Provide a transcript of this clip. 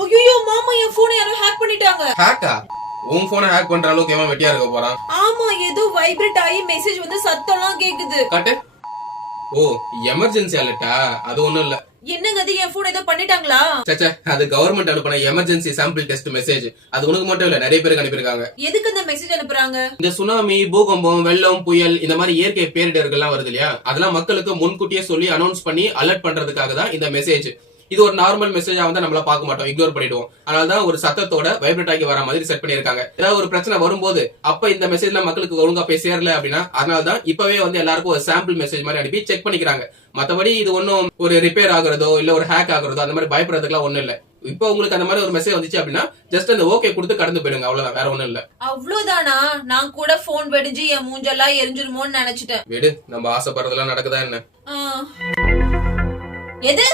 ஐயோ மாமா, என் போனை யாரோ ஹேக் பண்ணிட்டாங்க. ஹேக்கா? உன் போனை ஹேக் பண்ற அளவுக்கு எவன் வெட்டியா இருக்க போறான்? ஆமா, ஏதோ வைப்ரேட் ஆகி மெசேஜ் வந்து சத்தம்லாம் கேக்குது. காட்டு. ஓ, எமர்ஜென்சி அலர்ட்டா? அது ஒண்ணும் இல்ல. என்னங்க அது, என் போன் ஏதோ பண்ணிட்டாங்களா? சச்சா, அது கவர்மெண்ட் அனுப்பின எமர்ஜென்சி சாம்பிள் டெஸ்ட் மெசேஜ். அது உனக்கு மட்டும் இல்ல, நிறைய பேருக்கு அனுப்பியிருக்காங்க. எதுக்கு அந்த மெசேஜ் அனுப்புறாங்க? இந்த சுனாமி, பூகம்பம், வெள்ளம், புயல் இந்த மாதிரி இயற்கை பேரிடர்கள்லாம் வருது இல்லையா, அதெல்லாம் மக்களுக்கு முன்கூட்டியே சொல்லி அனௌன்ஸ் பண்ணி அலர்ட் பண்றதுக்காக தான் இந்த மெசேஜ். இது ஒரு நார்மல் மெசேஜா வந்து நம்மள பார்க்க மாட்டோம், இக்னோர் பண்ணிடுவோம். அதனாலதான் ஒரு சத்தத்தோட வைப்ரேட் ஆகி வர மாதிரி செட் பண்ணிருக்காங்க. ஏதாவது ஒரு பிரச்சனை வரும்போது அப்ப இந்த மெசேஜ்ல மக்களுக்கு ஒழுங்கா போய் சேரல அப்படின்னா அதனாலதான் இப்பவே வந்து எல்லாருக்கும் ஒரு சாம்பிள் மெசேஜ் மாதிரி அனுப்பி செக் பண்ணிக்கிறாங்க. மத்தபடி இது ஒன்னும் ஒரு ரிப்பேர் ஆகுறதோ இல்ல ஒரு ஹேக் ஆகுறதோ அந்த மாதிரி பயப்படுறதுக்குலாம் ஒண்ணும் இல்ல. இப்போ உங்களுக்கு அந்த மாதிரி ஒரு மெசேஜ் வந்துச்சு அப்படின்னா ஜஸ்ட் அந்த ஓகே கொடுத்து கடந்து போயிடுங்க, அவ்வளவுதான், வேற ஒண்ணும் இல்ல. அவ்வளவுதானா? நான் கூட போன் வெடிஞ்சு என் மூஞ்செல்லாம் எரிஞ்சிருமோன்னு நினைச்சிட்டேன். விடு, நம்ம ஆசைப்படுறதெல்லாம் நடக்குதா என்ன? எது?